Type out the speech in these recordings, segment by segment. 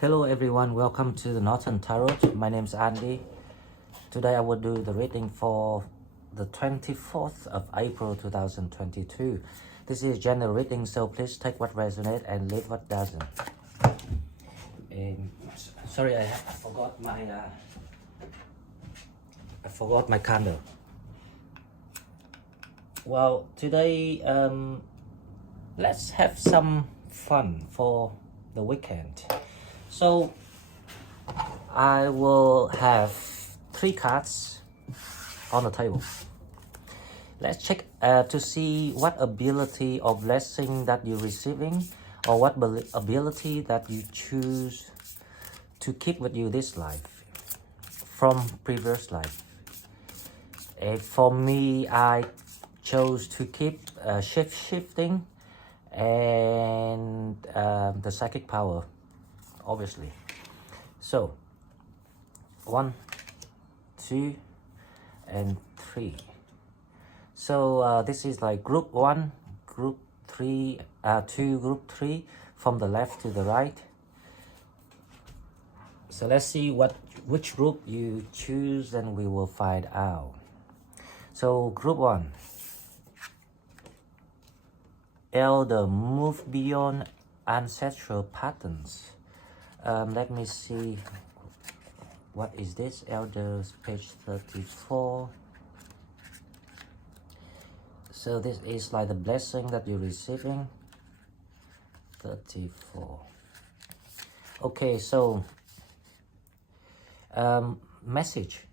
Hello everyone, welcome to the Northern Tarot. My name is Andy. Today I will do the reading for the 24th of April 2022. This is general reading, so please take what resonates and leave what doesn't. Sorry, I forgot my candle. Well, today let's have some fun for the weekend. So I will have 3 cards on the table. Let's check to see what ability or blessing that you're receiving, or what ability that you choose to keep with you this life from previous life. For me, I chose to keep shifting and the psychic power, obviously. So 1, 2, and 3. So this is like group 1, group 3, 2, group 3, from the left to the right. So let's see which group you choose, and we will find out. So group 1, Elder, move beyond ancestral patterns. Let me see, what is this? Elders, page 34. So this is like the blessing that you're receiving. 34. Okay, so message: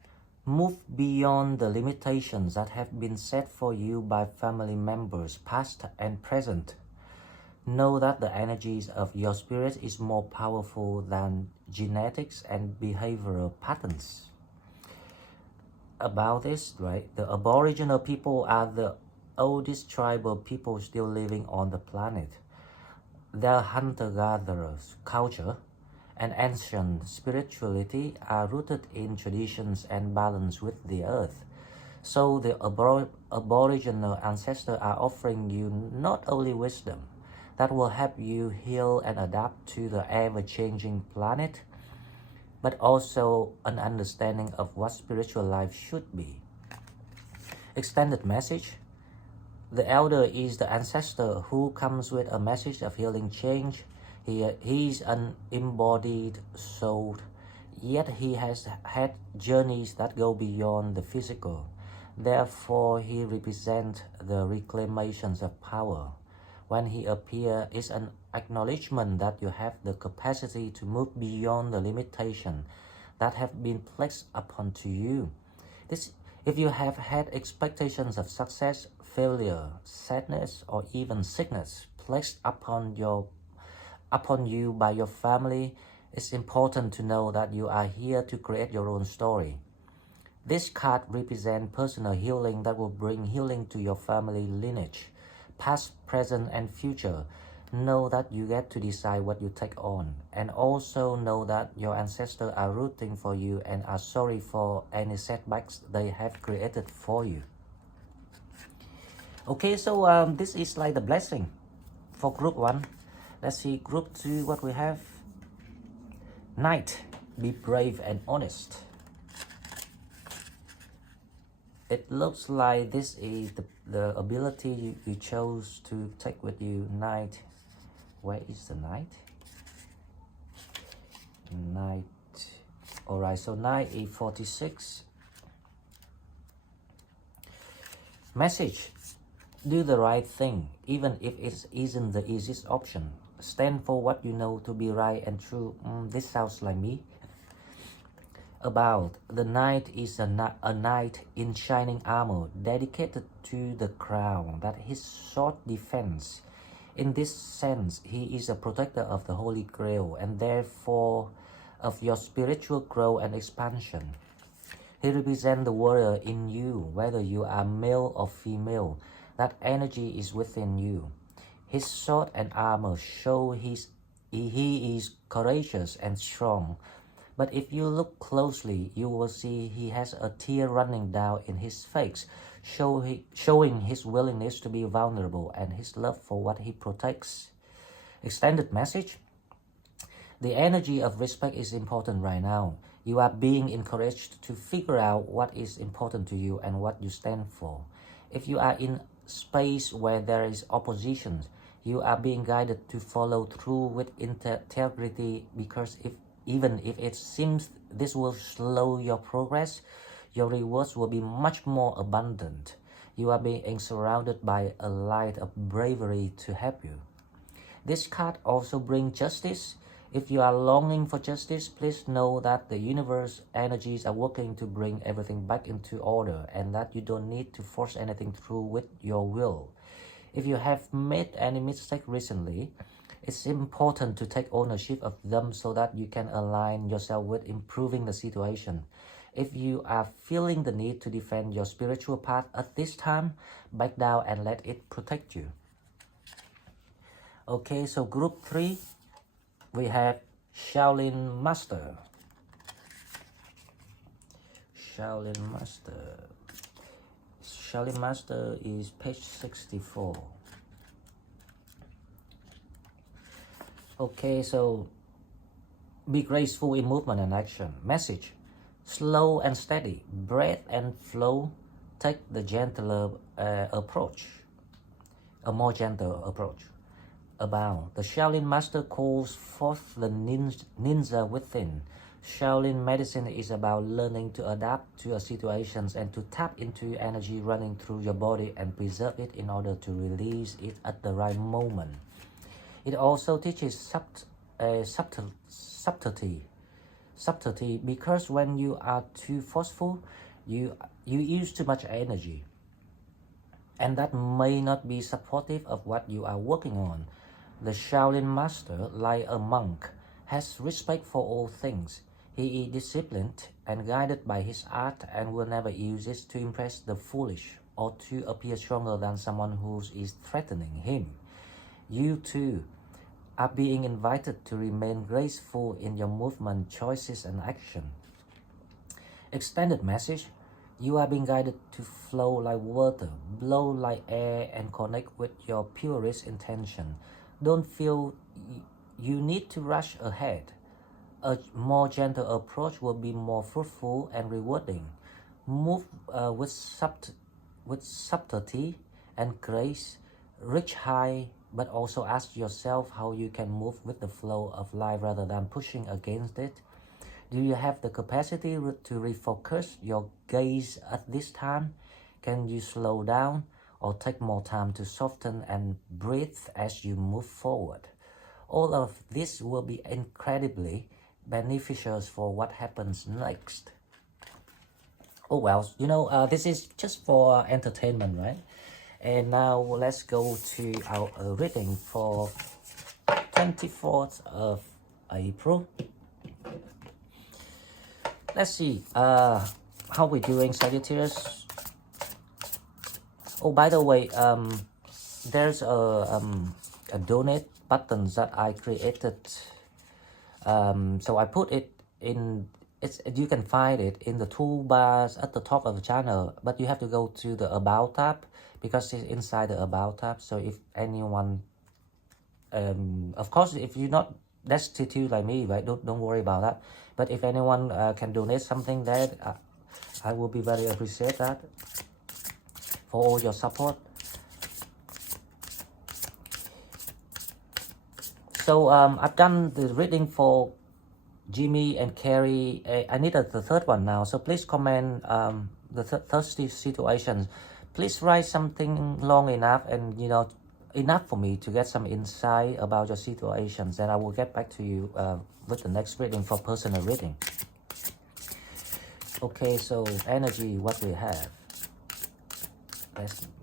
move beyond the limitations that have been set for you by family members, past and present. Know that the energies of your spirit is more powerful than genetics and behavioral patterns. About this, right? The Aboriginal people are the oldest tribal people still living on the planet. Their hunter-gatherers culture and ancient spirituality are rooted in traditions and balance with the earth. So the Aboriginal ancestors are offering you not only wisdom that will help you heal and adapt to the ever-changing planet, but also an understanding of what spiritual life should be. Extended message: the elder is the ancestor who comes with a message of healing change. He is an embodied soul, yet he has had journeys that go beyond the physical. Therefore, he represents the reclamations of power. When he appears, it's an acknowledgement that you have the capacity to move beyond the limitation that have been placed upon to you. If you have had expectations of success, failure, sadness, or even sickness placed upon you by your family, it's important to know that you are here to create your own story. This card represents personal healing that will bring healing to your family lineage, past, present, and future. Know that you get to decide what you take on, and also know that your ancestors are rooting for you and are sorry for any setbacks they have created for you. Okay, so this is like the blessing for group 1. Let's see group 2, what we have. Knight, be brave and honest. It looks like this is the ability you chose to take with you. Knight. Where is the knight? Knight. Alright, so knight is 46. Message: do the right thing, even if it isn't the easiest option. Stand for what you know to be right and true. This sounds like me. About the knight is a knight in shining armor, dedicated to the crown that his sword defends. In this sense, he is a protector of the Holy Grail, and therefore of your spiritual growth and expansion. He represents the warrior in you, whether you are male or female. That energy is within you. His sword and armor show he is courageous and strong. But if you look closely, you will see he has a tear running down in his face, showing his willingness to be vulnerable and his love for what he protects. Extended message: The energy of respect is important right now. You are being encouraged to figure out what is important to you and what you stand for. If you are in space where there is opposition, you are being guided to follow through with integrity, because even if it seems this will slow your progress, your rewards will be much more abundant. You are being surrounded by a light of bravery to help you. This card also brings justice. If you are longing for justice, please know that the universe energies are working to bring everything back into order, and that you don't need to force anything through with your will. If you have made any mistake recently, it's important to take ownership of them so that you can align yourself with improving the situation. If you are feeling the need to defend your spiritual path at this time, back down and let it protect you. Okay, so group 3, we have Shaolin Master. Shaolin Master. Shaolin Master is page 64. Okay, so be graceful in movement and action. Message: slow and steady, breath and flow. Take the gentler approach, a more gentle approach. About the Shaolin Master calls forth the ninja within. Shaolin medicine is about learning to adapt to your situations and to tap into energy running through your body and preserve it in order to release it at the right moment. It also teaches subtlety, because when you are too forceful, you use too much energy, and that may not be supportive of what you are working on. The Shaolin Master, like a monk, has respect for all things. He is disciplined and guided by his art, and will never use it to impress the foolish or to appear stronger than someone who is threatening him. You too are being invited to remain graceful in your movement, choices, and action. Extended message: you are being guided to flow like water, blow like air, and connect with your purest intention. Don't feel you need to rush ahead. A more gentle approach will be more fruitful and rewarding. Move with subtlety and grace. Reach high, but also ask yourself how you can move with the flow of life rather than pushing against it. Do you have the capacity to refocus your gaze at this time? Can you slow down or take more time to soften and breathe as you move forward? All of this will be incredibly beneficial for what happens next. Oh well, this is just for entertainment, right? And now let's go to our reading for 24th of April. Let's see how we're doing, Sagittarius. Oh, by the way, there's a donate button that I created. So I put it in. You can find it in the toolbars at the top of the channel, but you have to go to the About tab, because it's inside the About tab. So if anyone, of course, if you're not destitute like me, right, don't worry about that. But if anyone can donate something there, I will be very appreciate that for all your support. So I've done the reading for Jimmy and Carrie. I need the third one now. So please comment the thirsty situations. Please write something long enough and enough for me to get some insight about your situations. Then I will get back to you with the next reading for personal reading. Okay, so energy, what we have.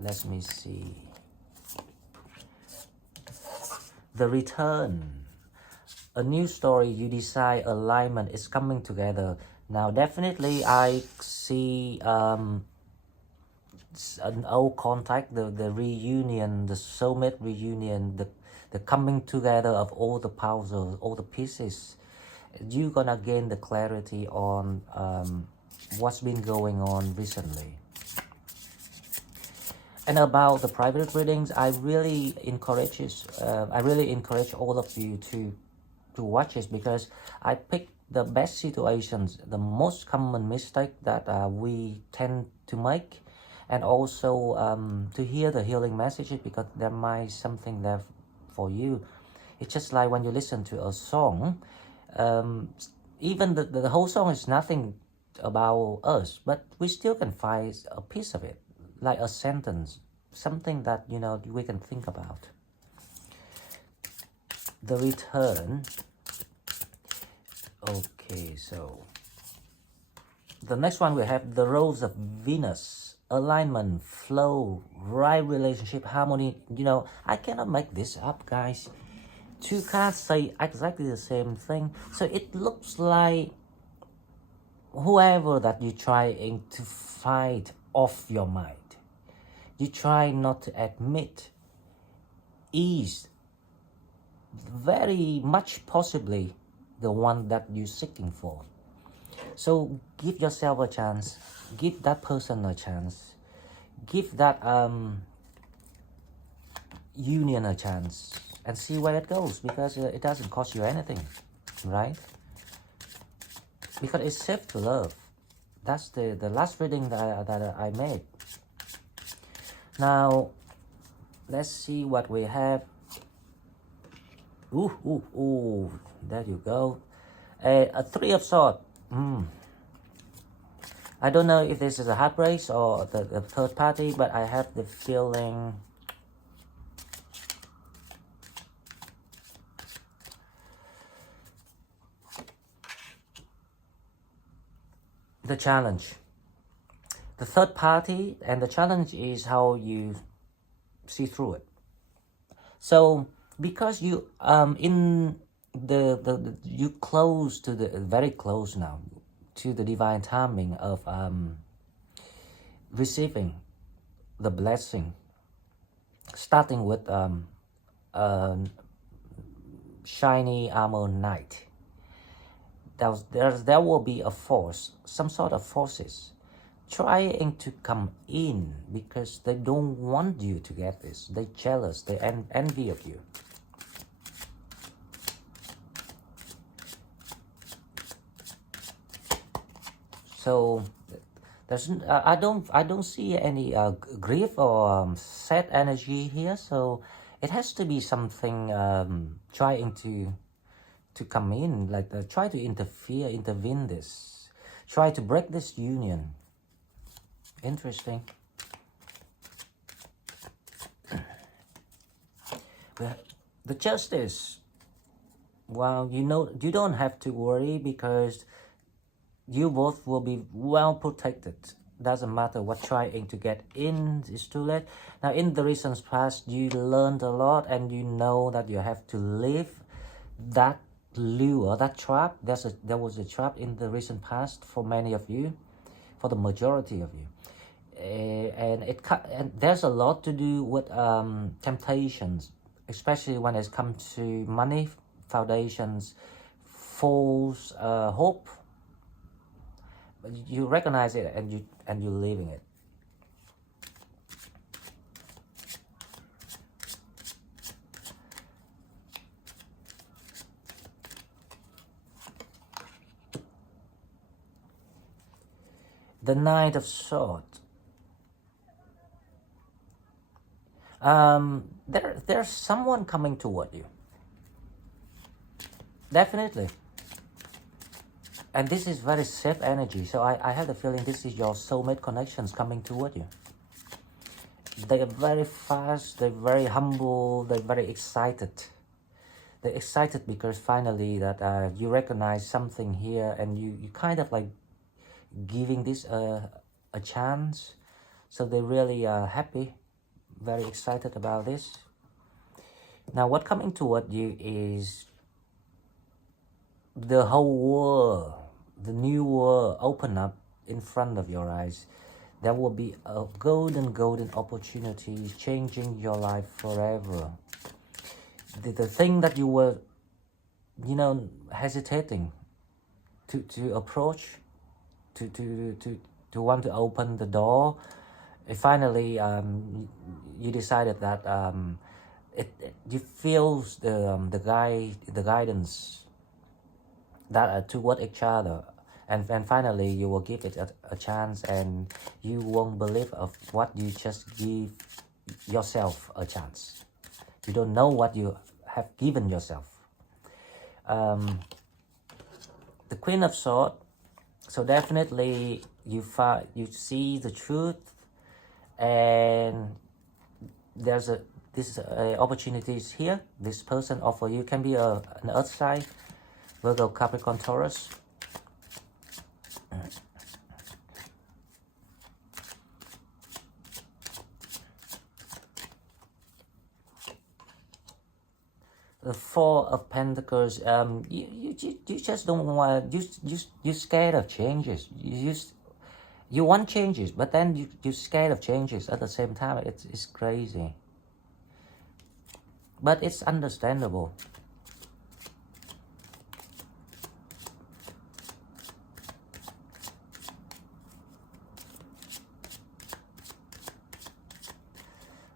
Let me see. The return. A new story, you decide alignment is coming together. Now definitely I see an old contact, the reunion, the soulmate reunion, the coming together of all the puzzles, all the pieces. You're gonna gain the clarity on what's been going on recently. And about the private readings, I really encourage all of you to to watch it because I picked the best situations, the most common mistake that we tend to make, and also to hear the healing messages because there might something there for you. It's just like when you listen to a song, um, even the whole song is nothing about us, but we still can find a piece of it, like a sentence, something that we can think about. The return. Okay, so the next one we have the roles of Venus, alignment, flow, right relationship, harmony. I cannot make this up, guys. Two cards say exactly the same thing. So it looks like whoever that you're trying to fight off your mind, you try not to admit, is very much possibly the one that you're seeking for. So give yourself a chance, give that person a chance, give that union a chance, and see where it goes, because it doesn't cost you anything, right? Because it's safe to love. That's the last reading that I made. Now let's see what we have. Ooh, there you go. A Three of Swords. I don't know if this is a heartbreak or the third party, but I have the feeling the challenge. The third party and the challenge is how you see through it. So because you in the you close to the very close now to the divine timing of receiving the blessing, starting with shiny armor knight. There will be a force, some sort of forces trying to come in because they don't want you to get this. They're jealous, they envy of you. So there's I don't see any grief or sad energy here. So it has to be something trying to come in, like try to intervene this, try to break this union. Interesting. The Justice. Well, you don't have to worry because you both will be well protected. Doesn't matter what trying to get in is too late. Now, in the recent past, you learned a lot and you know that you have to leave that lure, that trap. There was a trap in the recent past for many of you, for the majority of you. And there's a lot to do with temptations, especially when it comes to money, foundations, false hope. But you recognize it and you're leaving it. The Knight of Swords. There's someone coming toward you. Definitely. And this is very safe energy. So I have the feeling this is your soulmate connections coming toward you. They are very fast, they're very humble, they're very excited. They're excited because finally that you recognize something here and you kind of like giving this a chance. So they're really happy, very excited about this. Now what coming toward you is the whole world, the new world open up in front of your eyes. There will be a golden opportunity changing your life forever. The thing that you were, hesitating to approach, to want to open the door, finally you decided that you feel the guidance that toward each other, and then finally you will give it a chance, and you won't believe of what you just give yourself a chance. You don't know what you have given yourself. The Queen of Swords. So definitely you see the truth, and there's this opportunities here. This person offer you, can be an earth sign, Virgo, Capricorn, Taurus. The Four of Pentacles. You just don't want, you scared of changes. You want changes, but then you're scared of changes at the same time. It's crazy, but it's understandable.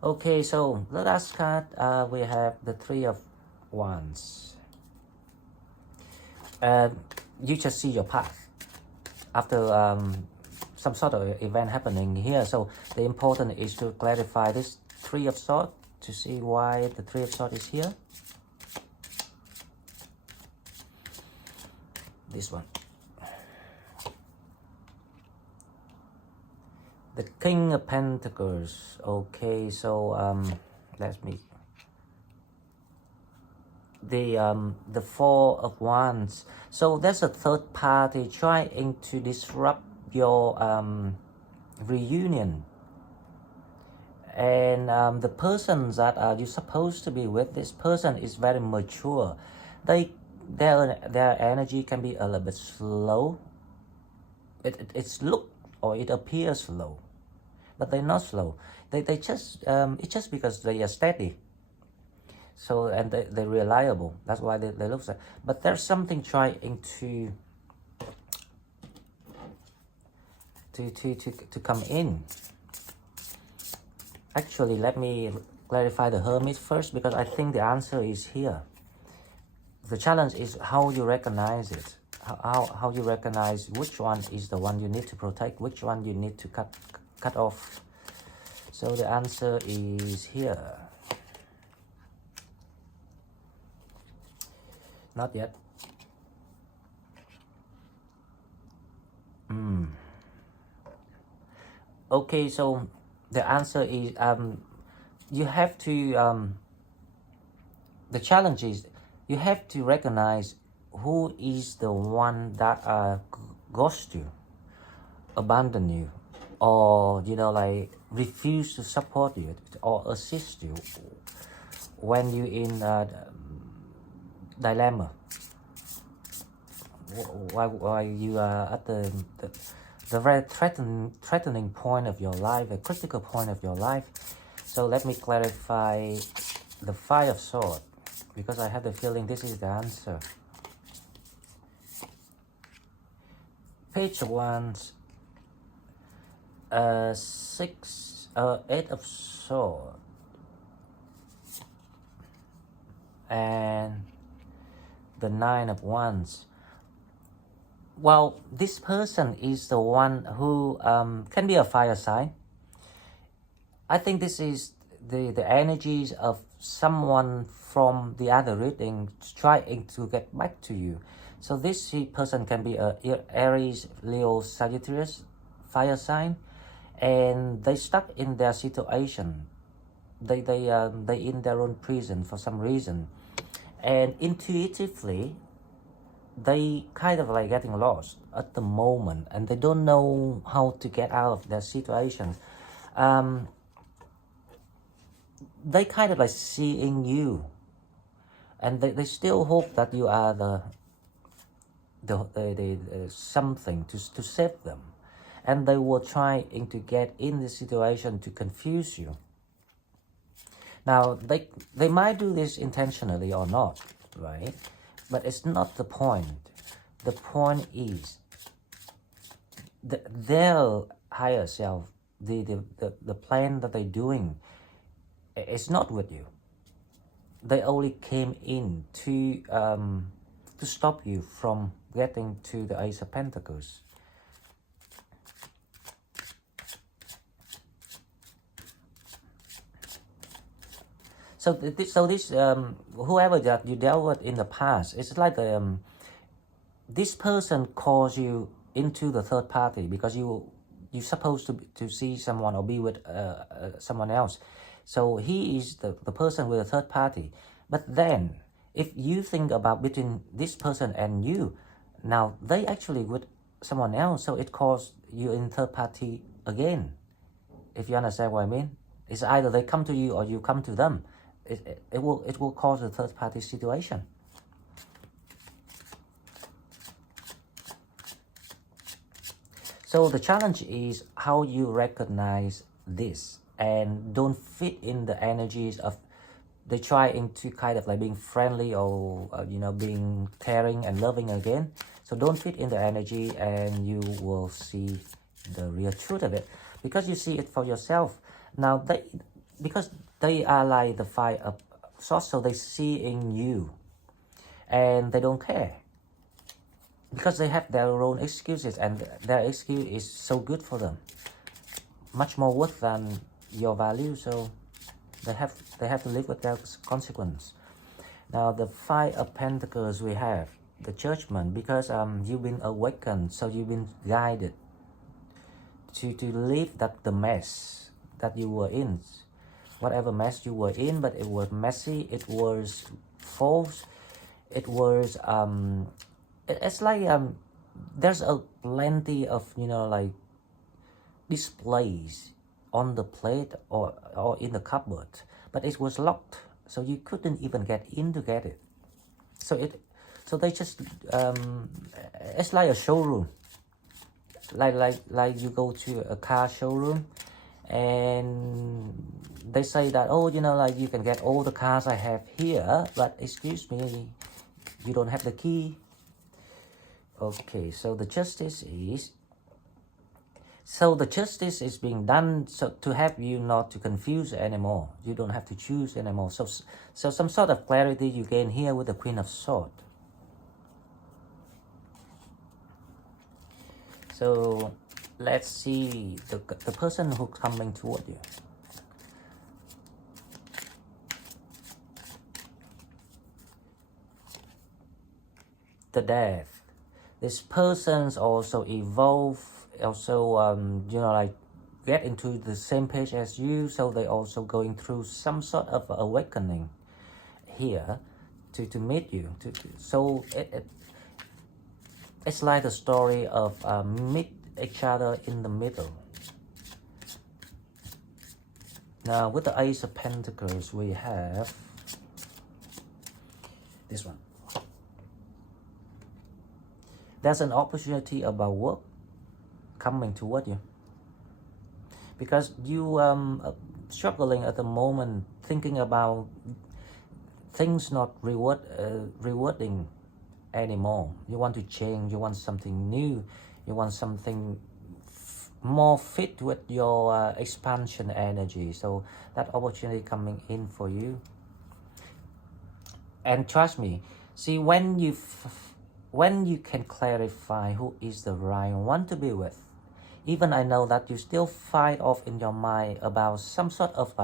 Okay, so the last card, we have the Three of Wands. You just see your path after some sort of event happening here. So the important is to clarify this Three of Swords, to see why the Three of Swords is here. This one. The King of Pentacles. Okay, so let me. The Four of Wands. So there's a third party trying to disrupt your reunion, and the person that you're supposed to be with, this person is very mature. Their energy can be a little bit slow. It's look, or it appears slow, but they're not slow. They just it's just because they are steady. So, and they're reliable. That's why they look like. But there's something trying to come in. Actually, let me clarify the Hermit first, because I think the answer is here. The challenge is how you recognize it. How you recognize which one is the one you need to protect, which one you need to cut off. So the answer is here. Not yet. Okay, so the answer is you have to the challenge is you have to recognize who is the one that ghost you, abandon you, or like refuse to support you or assist you when you're in dilemma, why you are at the very threatening point of your life, a critical point of your life. So let me clarify the Five of Swords, because I have the feeling this is the answer. Page of Wands, Eight of Swords, and the Nine of Wands. Well, this person is the one who can be a fire sign. I think this is the energies of someone from the other reading trying to get back to you. So this person can be a Aries, Leo, Sagittarius, fire sign, and they stuck in their situation. They in their own prison for some reason, and intuitively they kind of like getting lost at the moment, and they don't know how to get out of their situation. They kind of like seeing you, and they still hope that you are the something to save them, and they were trying to get in the situation to confuse you. Now they might do this intentionally or not, right? But it's not the point. The point is their higher self, the plan that they're doing, it's not with you. They only came in to stop you from getting to the Ace of Pentacles. So this whoever that you dealt with in the past, it's like this person calls you into the third party because you're supposed to see someone or be with someone else. So he is the person with a third party. But then if you think about between this person and you, now they actually with someone else, so it calls you in third party again. If you understand what I mean, it's either they come to you or you come to them. It will cause a third party situation. So the challenge is how you recognize this and don't fit in the energies of they trying to kind of like being friendly or being caring and loving again. So don't fit in the energy and you will see the real truth of it, because you see it for yourself. Now because they are like the Five of Swords, so they see in you and they don't care because they have their own excuses, and their excuse is so good for them, much more worth than your value. So they have to live with their consequence. Now the Five of Pentacles, we have the Judgment, because you've been awakened, so you've been guided to leave the mess that you were in, whatever mess you were in. But it was messy, it was false, it was it's like there's a plenty of like displays on the plate or in the cupboard, but it was locked, so you couldn't even get in to get it. So they just it's like a showroom, like you go to a car showroom and they say that, oh, like you can get all the cars I have here, but excuse me, you don't have the key. Okay, so the justice is being done so to help you not to confuse anymore. You don't have to choose anymore. So some sort of clarity you gain here with the Queen of Swords. So let's see the person who's coming toward you. The Death. This person's also evolve, also like get into the same page as you, so they also going through some sort of awakening here to meet you. So it's like the story of meet each other in the middle. Now with the Ace of Pentacles, we have this one. There's an opportunity about work coming toward you, because you struggling at the moment, thinking about things not rewarding anymore. You want to change, you want something new, you want something more fit with your expansion energy. So that opportunity coming in for you. And trust me, see, when you can clarify who is the right one to be with, even I know that you still fight off in your mind about some sort of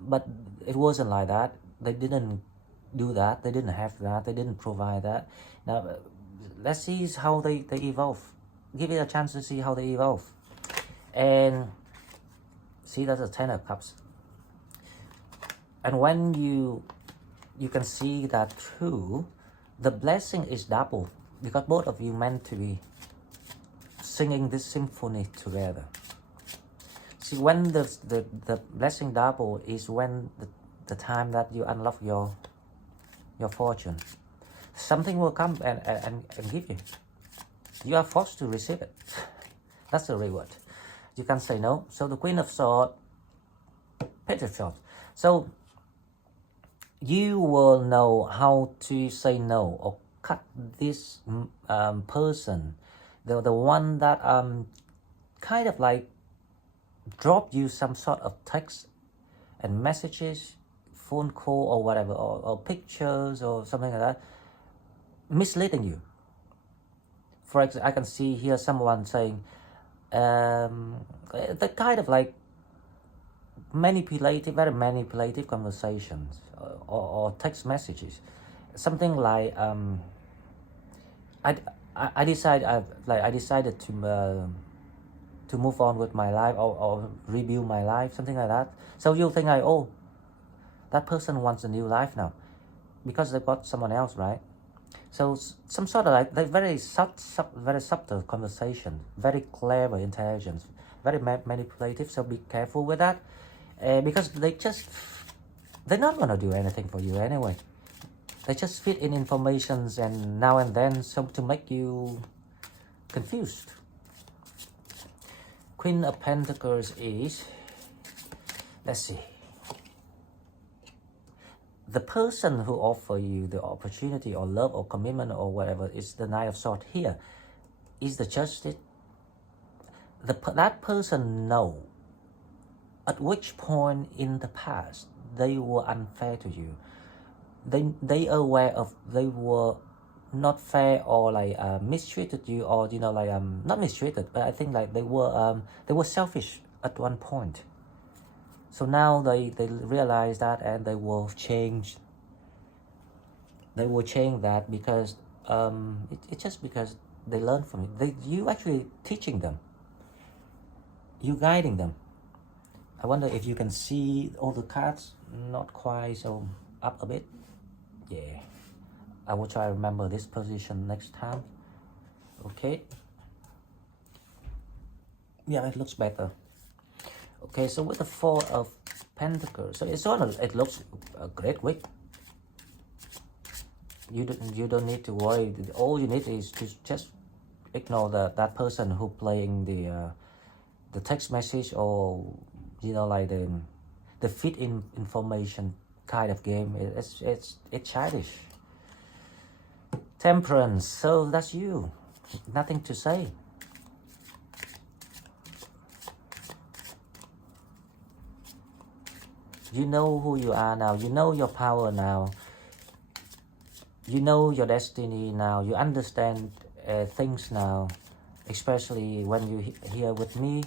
but it wasn't like that. They didn't do that, they didn't have that, they didn't provide that. Now let's see how they evolve. Give it a chance to see how they evolve. And see, that's a Ten of Cups. And when you can see that too, the blessing is double, because both of you meant to be singing this symphony together. See, when the blessing double is when the time that you unlock your fortune. Something will come and give you. You are forced to receive it. That's the reward. You can't say no. So the Queen of Swords, Page of Swords. So you will know how to say no or cut this person, the one that kind of like drop you some sort of text and messages, phone call or whatever, or pictures or something like that, misleading you. For example, I can see here someone saying, the kind of like manipulative, very manipulative conversations, or text messages, something like I, I decided to move on with my life, or rebuild my life, something like that. So you think like, oh, that person wants a new life now because they got someone else, right? So some sort of like very subtle conversation, very clever intelligence, very manipulative. So be careful with that, because they're not gonna do anything for you anyway. They just fit in informations and now and then, so to make you confused. Queen of Pentacles is, let's see, the person who offer you the opportunity or love or commitment or whatever is the Knight of Swords here. Is the Justice. That person know at which point in the past they were unfair to you. They are aware of they were not fair, or like mistreated you, or like not mistreated, but I think like they were selfish at one point. So now they realize that, and they will change. They will change that because it's just because they learn from it. You actually teaching them. You guiding them. I wonder if you can see all the cards. Not quite, so up a bit. Yeah. I will try to remember this position next time. Okay. Yeah, it looks better. Okay, so with the Four of Pentacles, so it looks a great week. You don't need to worry. All you need is to just ignore that person who playing the text message, or like the fit in information kind of game. It's childish. Temperance, so that's you. Nothing to say. You know who you are now. You know your power now. You know your destiny now. You understand things now. Especially when you here with me.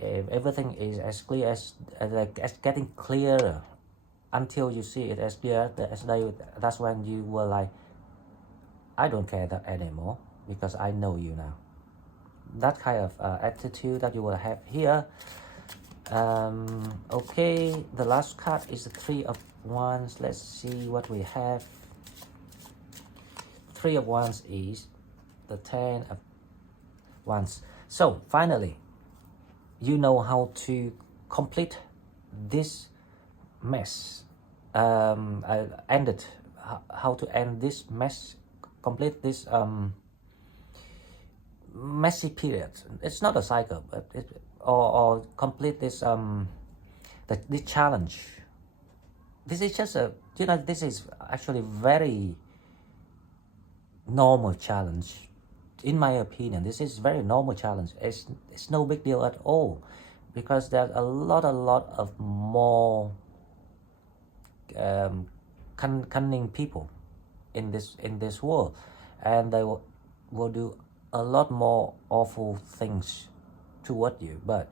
Everything is as clear as getting clearer, until you see it as clear as day. That's when you were like, I don't care that anymore because I know you now. That kind of attitude that you will have here. Okay, the last card is the Three of Wands. Let's see what we have. Three of Wands is the Ten of Wands. So finally, you know how to complete this mess. End it. How to end this mess. Complete this messy period. It's not a cycle, but or complete this this challenge. This is just a this is actually very normal challenge. In my opinion, this is very normal challenge. It's no big deal at all, because there's a lot of more cunning people in this world, and they will do a lot more awful things toward you. But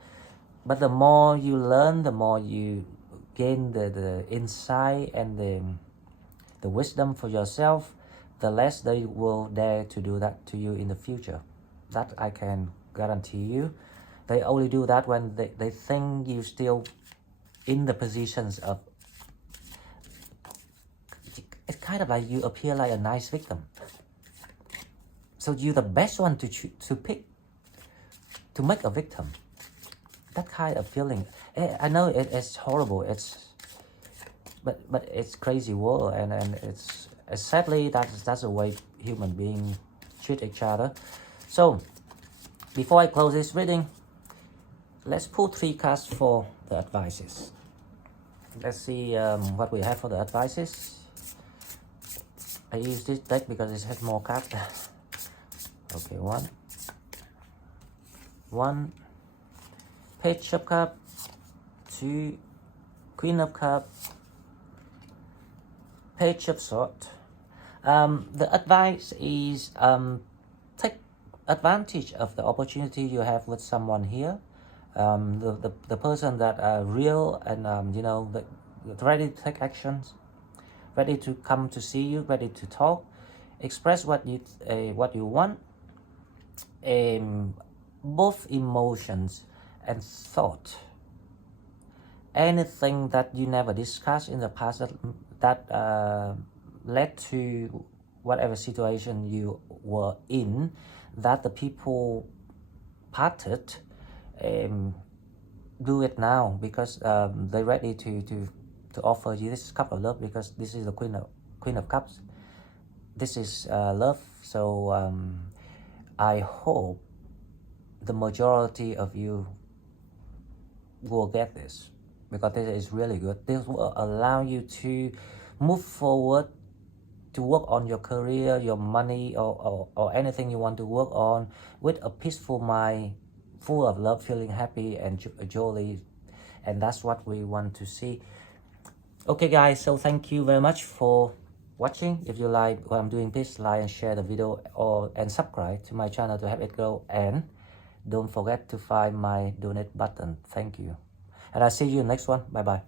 the more you learn, the more you gain the insight and the wisdom for yourself, the less they will dare to do that to you in the future. That I can guarantee you. They only do that when they think you still in the positions of, it's kind of like you appear like a nice victim. So you're the best one to pick, to make a victim. That kind of feeling. I know it's horrible. But it's crazy world, and it's sadly that's the way human beings treat each other. So before I close this reading, let's pull 3 cards for the advices. Let's see what we have for the advices. I use this deck because it has more cards. Okay, one Page of Cups, 2 Queen of Cups, Page of Swords. The advice is take advantage of the opportunity you have with someone here. The person that are real and you know, ready to take actions, ready to come to see you, ready to talk, express what you want, both emotions and thought. Anything that you never discussed in the past that led to whatever situation you were in, that the people parted, do it now, because they're ready to offer you this cup of love, because this is the Queen of Cups. This is love. So I hope the majority of you will get this, because this is really good. This will allow you to move forward, to work on your career, your money, or anything you want to work on with a peaceful mind, full of love, feeling happy and jolly. And that's what we want to see. Okay guys, so thank you very much for watching. If you like what I'm doing, please like and share the video, and subscribe to my channel to help it grow. And don't forget to find my donate button. Thank you, and I'll see you next one. Bye bye.